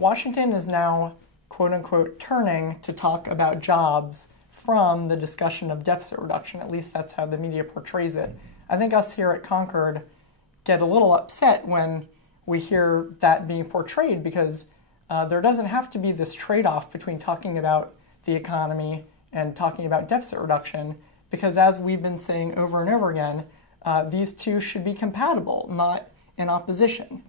Washington is now, quote unquote, turning to talk about jobs from the discussion of deficit reduction. At least that's how the media portrays it. I think us here at Concord get a little upset when we hear that being portrayed, because there doesn't have to be this trade-off between talking about the economy and talking about deficit reduction, because as we've been saying over and over again, these two should be compatible, not in opposition.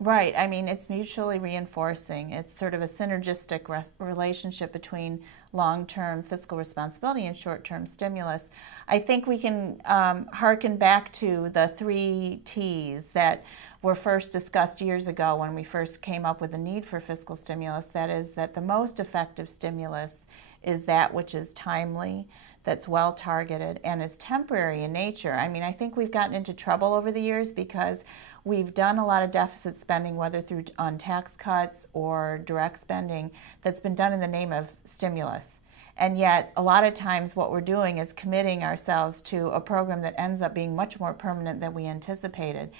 Right. I mean, it's mutually reinforcing. It's sort of a synergistic relationship between long-term fiscal responsibility and short-term stimulus. I think we can hearken back to the 3 T's that were first discussed years ago when we first came up with the need for fiscal stimulus. That is, that the most effective stimulus is that which is timely, that's well targeted, and is temporary in nature. I mean, I think we've gotten into trouble over the years because we've done a lot of deficit spending, whether through on tax cuts or direct spending, that's been done in the name of stimulus. And yet, a lot of times what we're doing is committing ourselves to a program that ends up being much more permanent than we anticipated,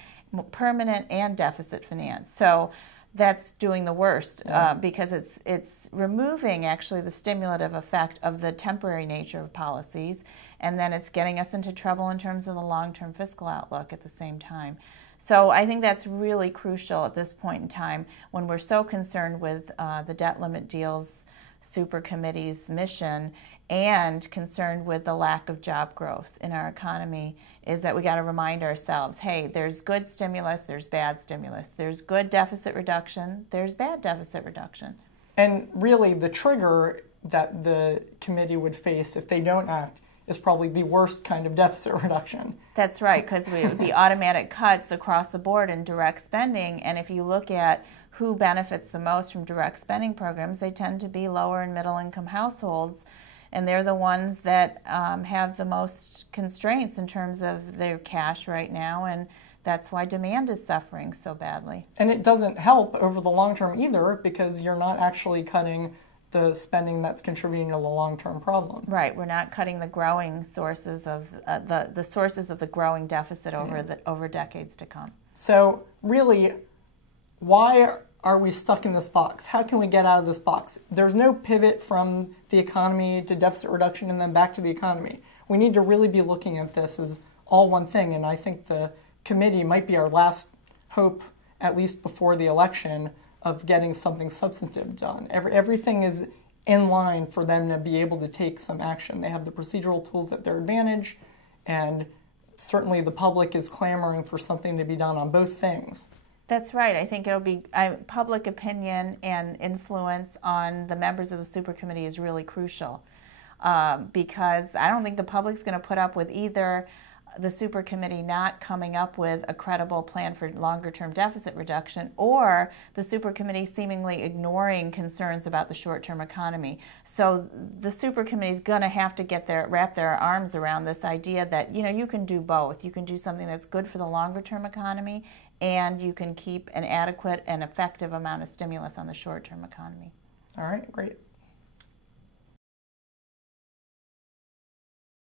permanent and deficit finance. So that's doing the worst because it's removing actually the stimulative effect of the temporary nature of policies, and then it's getting us into trouble in terms of the long-term fiscal outlook at the same time. So I think that's really crucial at this point in time when we're so concerned with the debt limit deals super committee's mission and concerned with the lack of job growth in our economy, is that we got to remind ourselves, hey, there's good stimulus, there's bad stimulus. There's good deficit reduction, there's bad deficit reduction. And really the trigger that the committee would face if they don't act is probably the worst kind of deficit reduction. That's right, because it would be automatic cuts across the board in direct spending, and if you look at who benefits the most from direct spending programs, they tend to be lower and middle income households, and they're the ones that have the most constraints in terms of their cash right now, and that's why demand is suffering so badly. And it doesn't help over the long term either, because you're not actually cutting the spending that's contributing to the long-term problem. Right, we're not cutting the growing sources of the sources of the growing deficit over decades to come. So really, why are we stuck in this box? How can we get out of this box? There's no pivot from the economy to deficit reduction and then back to the economy. We need to really be looking at this as all one thing, and I think the committee might be our last hope, at least before the election, of getting something substantive done. Everything is in line for them to be able to take some action. They have the procedural tools at their advantage, and certainly the public is clamoring for something to be done on both things. That's right. I think it'll be public opinion and influence on the members of the super committee is really crucial because I don't think the public's going to put up with either the super committee not coming up with a credible plan for longer-term deficit reduction, or the super committee seemingly ignoring concerns about the short-term economy. So the super committee is going to have to wrap their arms around this idea that, you know, you can do both. You can do something that's good for the longer-term economy, and you can keep an adequate and effective amount of stimulus on the short-term economy. All right, great.